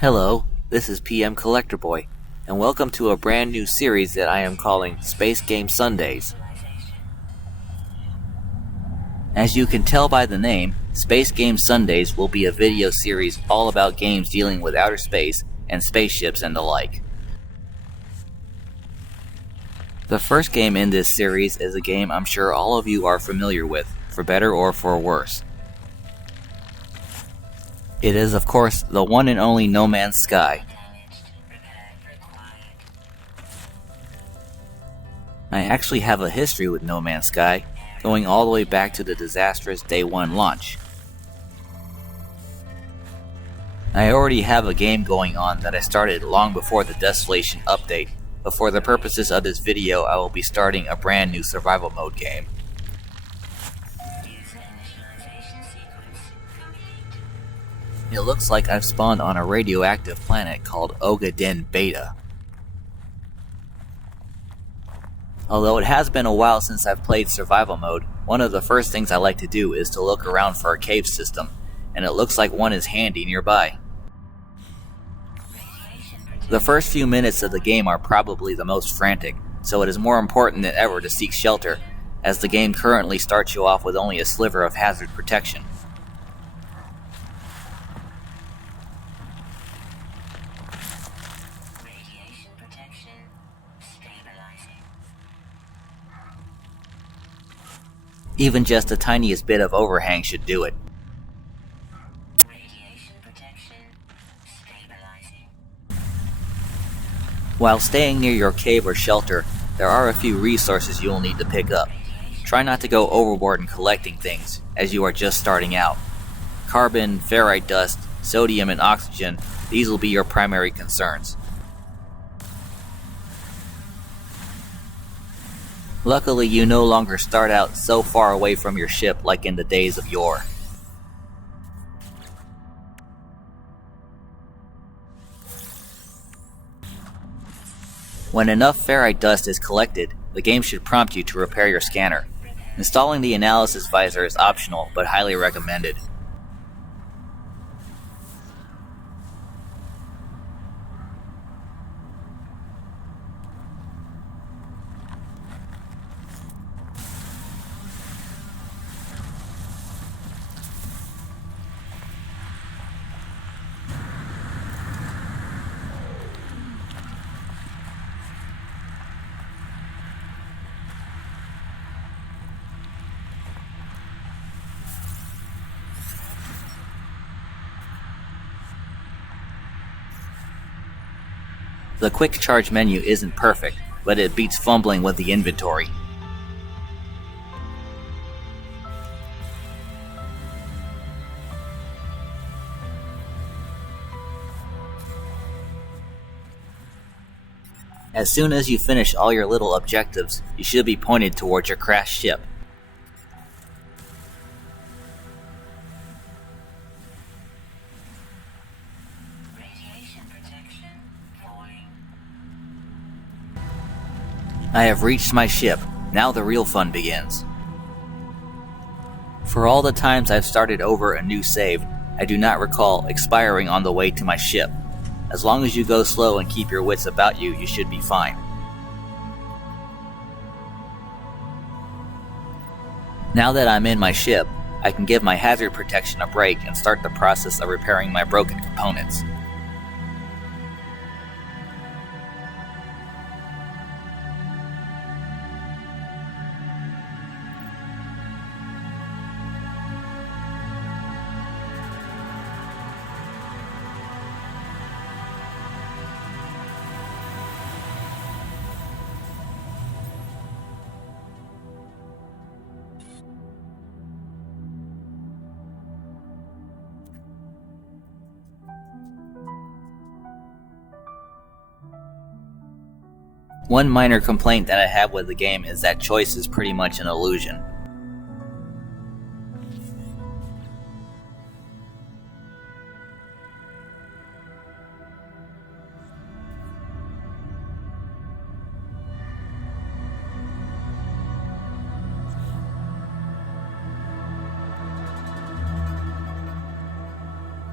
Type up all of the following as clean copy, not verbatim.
Hello, this is PM Collector Boy, and welcome to a brand new series that I am calling Space Game Sundays. As you can tell by the name, Space Game Sundays will be a video series all about games dealing with outer space and spaceships and the like. The first game in this series is a game I'm sure all of you are familiar with, for better or for worse. It is, of course, the one and only No Man's Sky. I actually have a history with No Man's Sky, going all the way back to the disastrous Day 1 launch. I already have a game going on that I started long before the Desolation update, but for the purposes of this video I will be starting a brand new survival mode game. It looks like I've spawned on a radioactive planet called Ogaden Beta. Although it has been a while since I've played survival mode, one of the first things I like to do is to look around for a cave system, and it looks like one is handy nearby. The first few minutes of the game are probably the most frantic, so it is more important than ever to seek shelter, as the game currently starts you off with only a sliver of hazard protection. Even just the tiniest bit of overhang should do it. While staying near your cave or shelter, there are a few resources you will need to pick up. Try not to go overboard in collecting things, as you are just starting out. Carbon, ferrite dust, sodium, and oxygen, these will be your primary concerns. Luckily, you no longer start out so far away from your ship like in the days of yore. When enough ferrite dust is collected, the game should prompt you to repair your scanner. Installing the analysis visor is optional, but highly recommended. The quick charge menu isn't perfect, but it beats fumbling with the inventory. As soon as you finish all your little objectives, you should be pointed towards your crashed ship. I have reached my ship. Now the real fun begins. For all the times I've started over a new save, I do not recall expiring on the way to my ship. As long as you go slow and keep your wits about you, you should be fine. Now that I'm in my ship, I can give my hazard protection a break and start the process of repairing my broken components. One minor complaint that I have with the game is that choice is pretty much an illusion.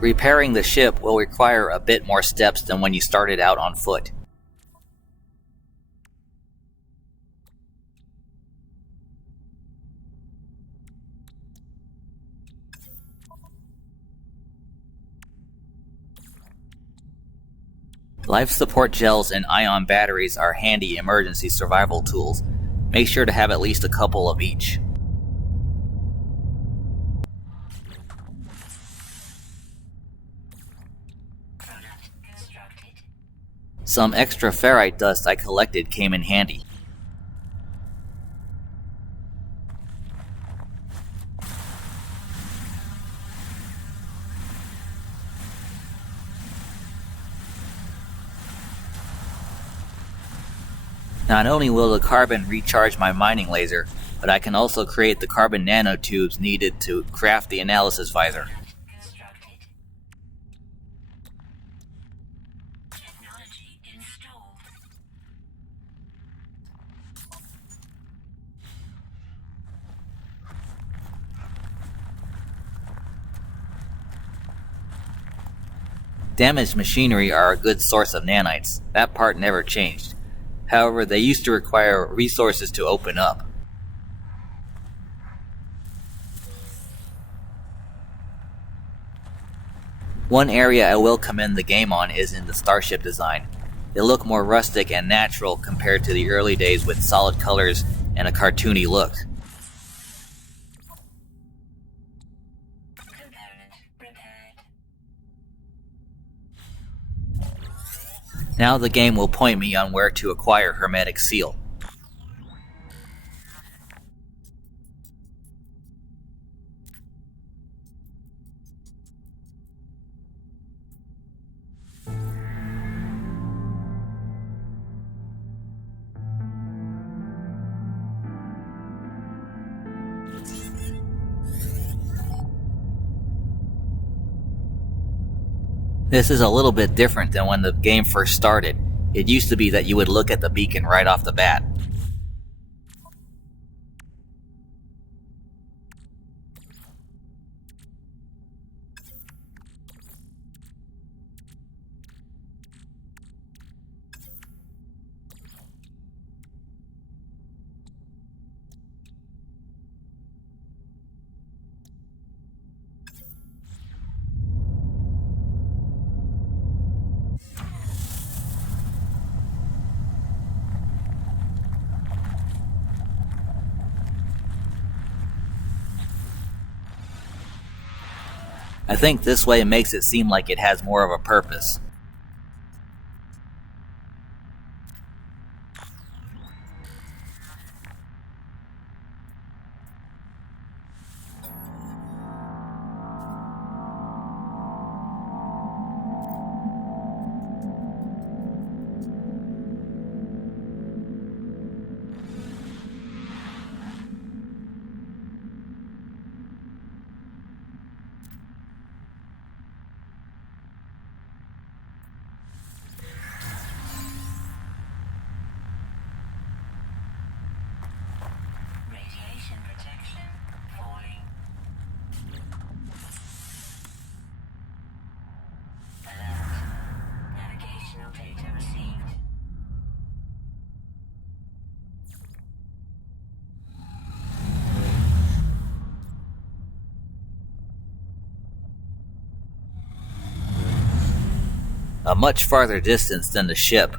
Repairing the ship will require a bit more steps than when you started out on foot. Life support gels and ion batteries are handy emergency survival tools. Make sure to have at least a couple of each. Some extra ferrite dust I collected came in handy. Not only will the carbon recharge my mining laser, but I can also create the carbon nanotubes needed to craft the analysis visor. Damaged machinery are a good source of nanites. That part never changed. However, they used to require resources to open up. One area I will commend the game on is in the starship design. They look more rustic and natural compared to the early days with solid colors and a cartoony look. Now the game will point me on where to acquire hermetic seal. This is a little bit different than when the game first started. It used to be that you would look at the beacon right off the bat. I think this way makes it seem like it has more of a purpose. A much farther distance than the ship.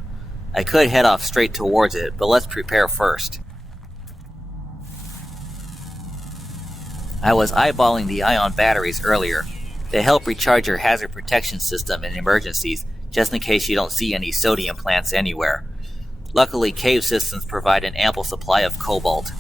I could head off straight towards it, but let's prepare first. I was eyeballing the ion batteries earlier. They help recharge your hazard protection system in emergencies, just in case you don't see any sodium plants anywhere. Luckily, cave systems provide an ample supply of cobalt.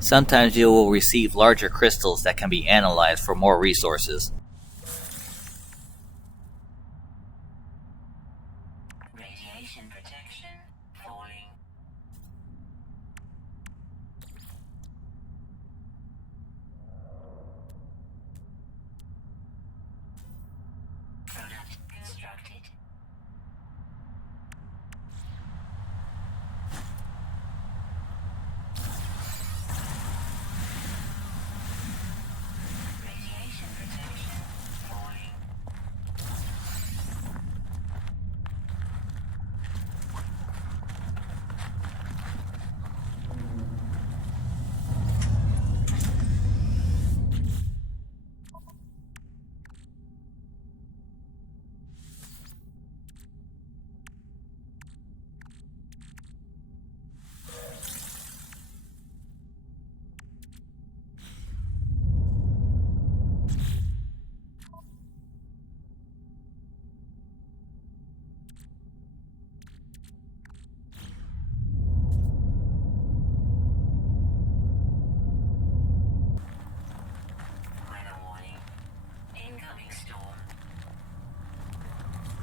Sometimes you will receive larger crystals that can be analyzed for more resources. Radiation protection falling.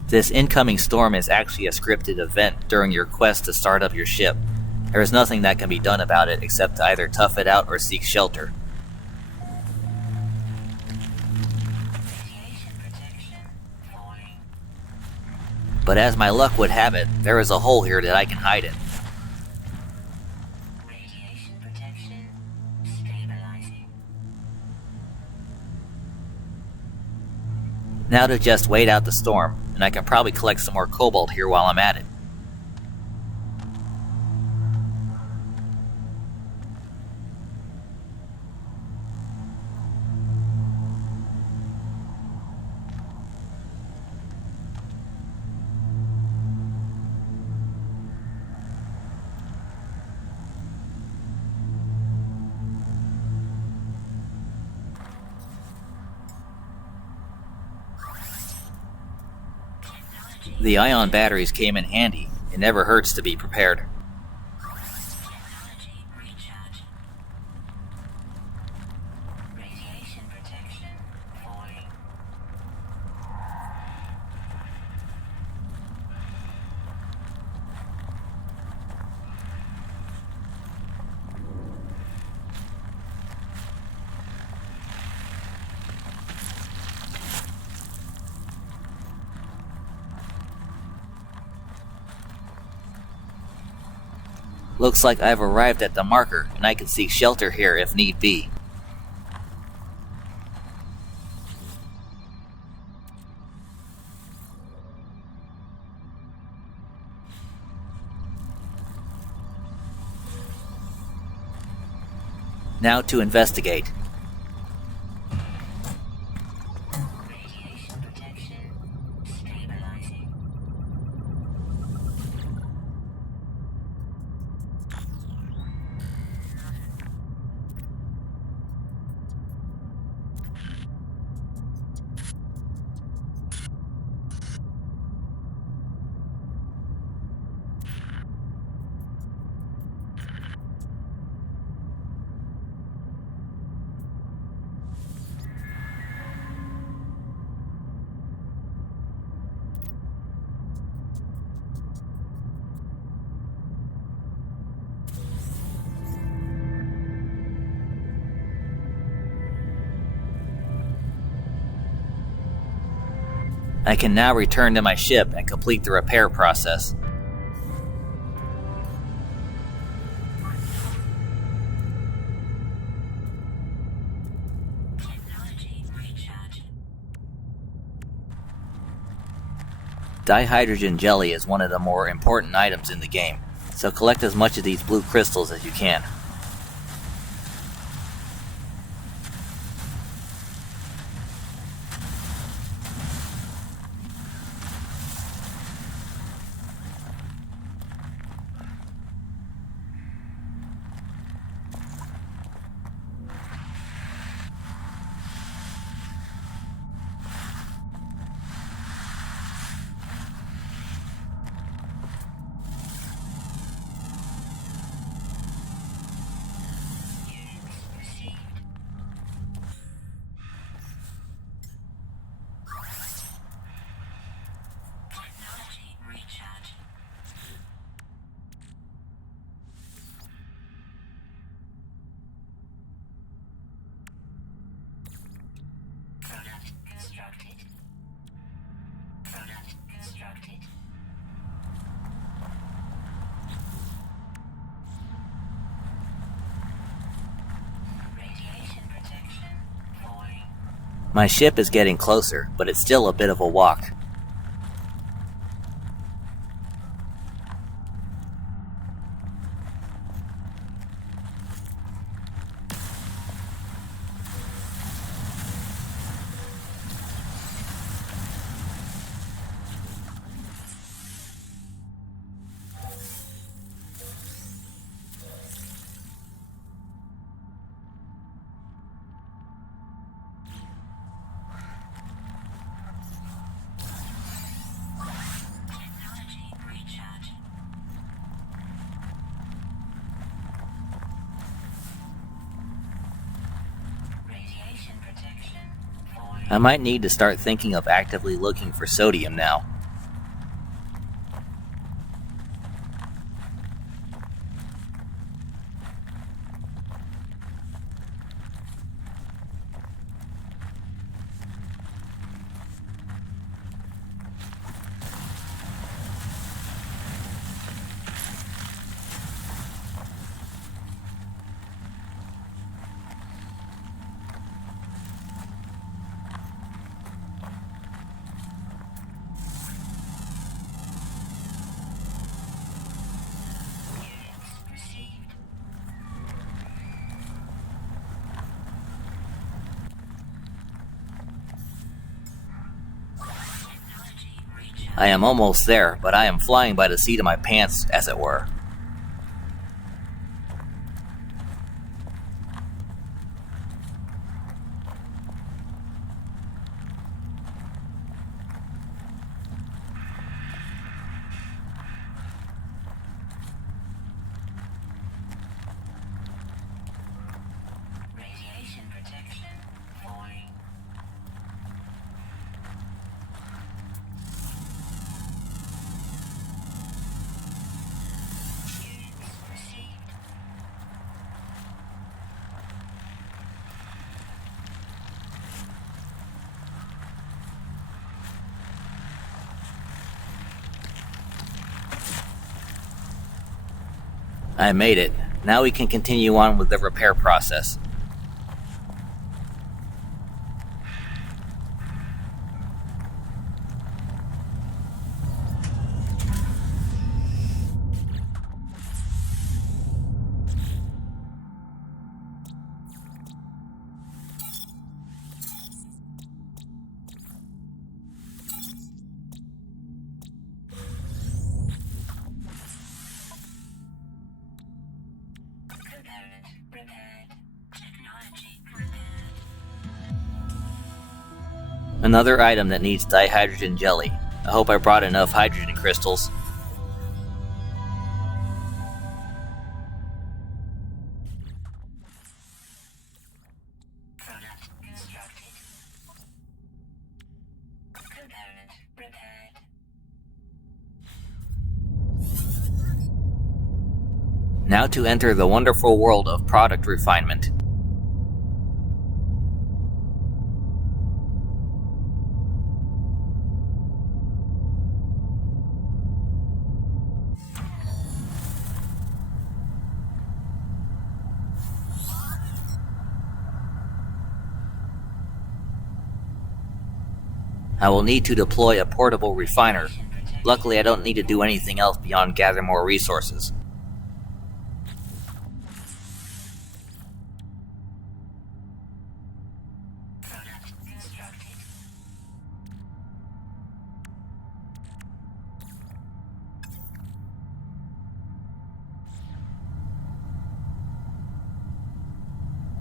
This incoming storm is actually a scripted event during your quest to start up your ship. There is nothing that can be done about it except to either tough it out or seek shelter. Radiation protection falling. But as my luck would have it, there is a hole here that I can hide in. Radiation protection stabilizing. Now to just wait out the storm, and I can probably collect some more cobalt here while I'm at it. The ion batteries came in handy. It never hurts to be prepared. Technology recharge. Radiation protection falling. Looks like I've arrived at the marker, and I can seek shelter here if need be. Now to investigate. Radiation protection stabilizing. I can now return to my ship and complete the repair process. Technology recharge. Dihydrogen jelly is one of the more important items in the game, so collect as much of these blue crystals as you can. Technology recharge. Product constructed. Product constructed. Radiation protection falling. My ship is getting closer, but it's still a bit of a walk. Technology recharge. Radiation protection falling. I might need to start thinking of actively looking for sodium now. I am almost there, but I am flying by the seat of my pants, as it were. Radiation protection falling. Units received. I made it. Now we can continue on with the repair process. Component repaired. Technology repaired. Another item that needs dihydrogen jelly. I hope I brought enough hydrogen crystals. Product constructed. Component repaired. Now to enter the wonderful world of product refinement. I will need to deploy a portable refiner. Luckily, I don't need to do anything else beyond gather more resources. Product constructed.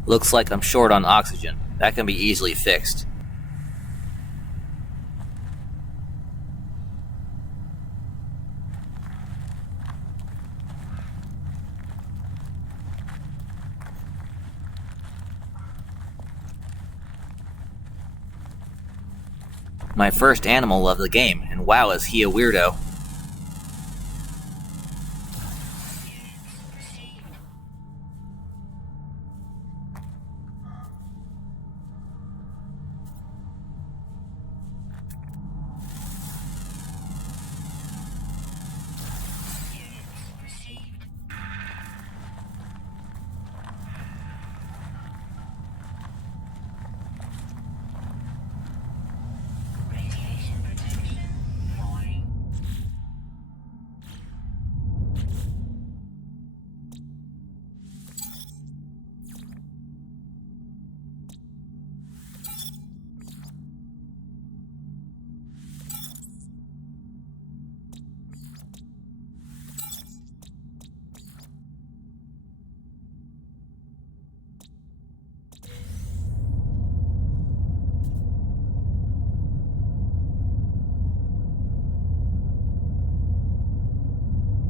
Looks like I'm short on oxygen. That can be easily fixed. My first animal of the game, and wow, is he a weirdo. Units received. Units received. Radiation protection falling.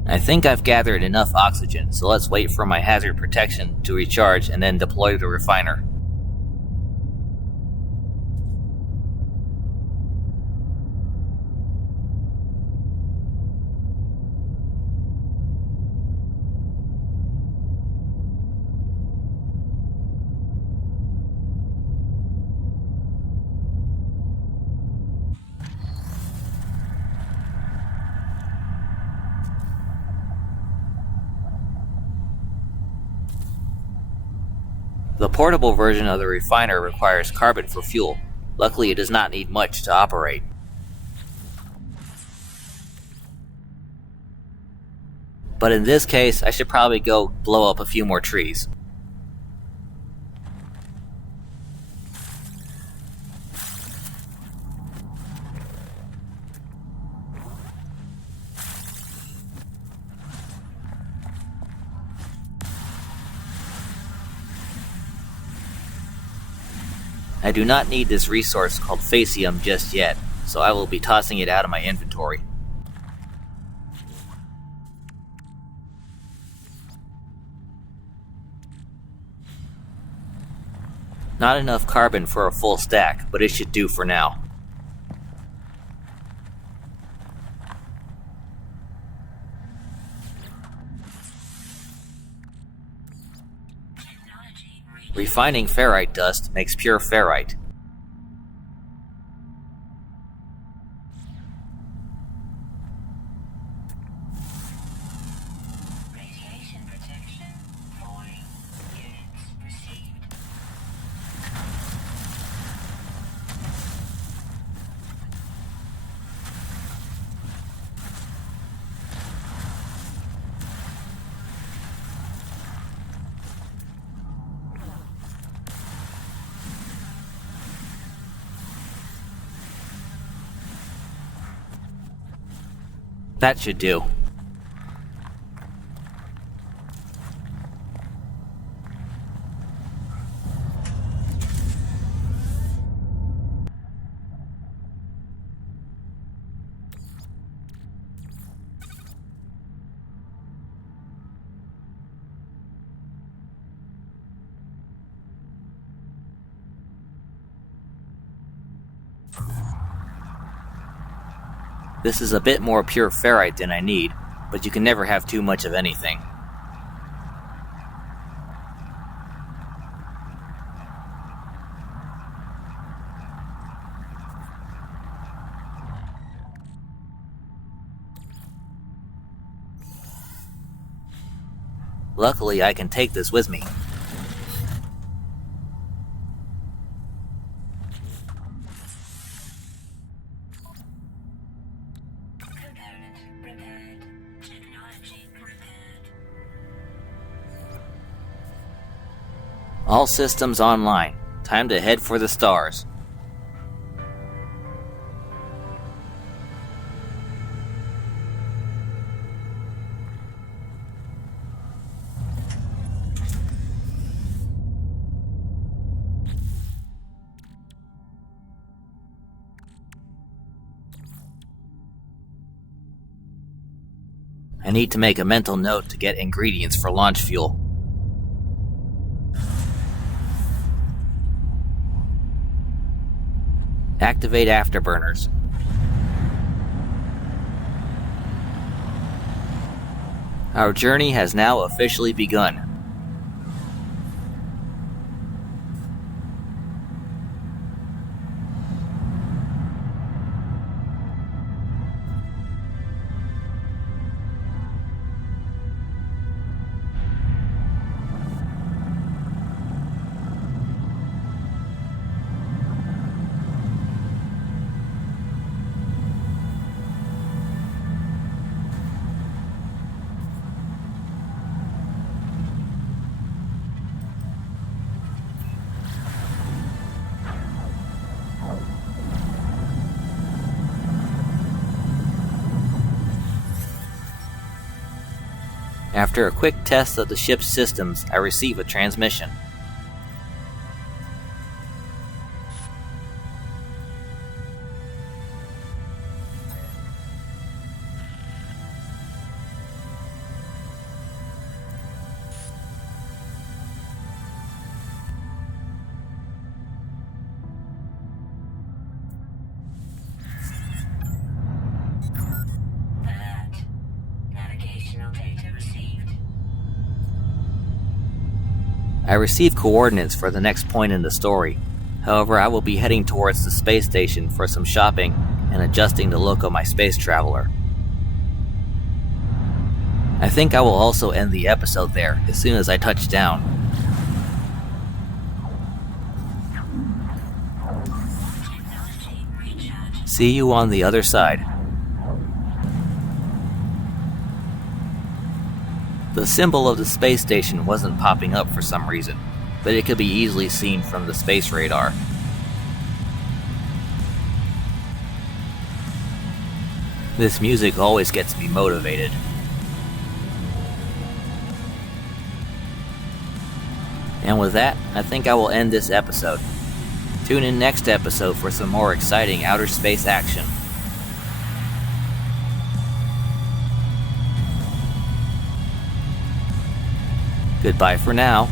I think I've gathered enough oxygen, so let's wait for my hazard protection to recharge and then deploy the refiner. The portable version of the refiner requires carbon for fuel. Luckily, it does not need much to operate. But in this case, I should probably go blow up a few more trees. I do not need this resource called Facium just yet, so I will be tossing it out of my inventory. Not enough carbon for a full stack, but it should do for now. Refining ferrite dust makes pure ferrite. Radiation protection. Falling. Units received. That should do. This is a bit more pure ferrite than I need, but you can never have too much of anything. Luckily, I can take this with me. Component prepared. Technology prepared. All systems online. Time to head for the stars. I need to make a mental note to get ingredients for launch fuel. Activate afterburners. Our journey has now officially begun. After a quick test of the ship's systems, I receive a transmission. Alert. Navigational data received. I receive coordinates for the next point in the story. However, I will be heading towards the space station for some shopping and adjusting the look of my space traveler. I think I will also end the episode there as soon as I touch down. Technology recharge. See you on the other side. The symbol of the space station wasn't popping up for some reason, but it could be easily seen from the space radar. This music always gets me motivated. And with that, I think I will end this episode. Tune in next episode for some more exciting outer space action. Goodbye for now.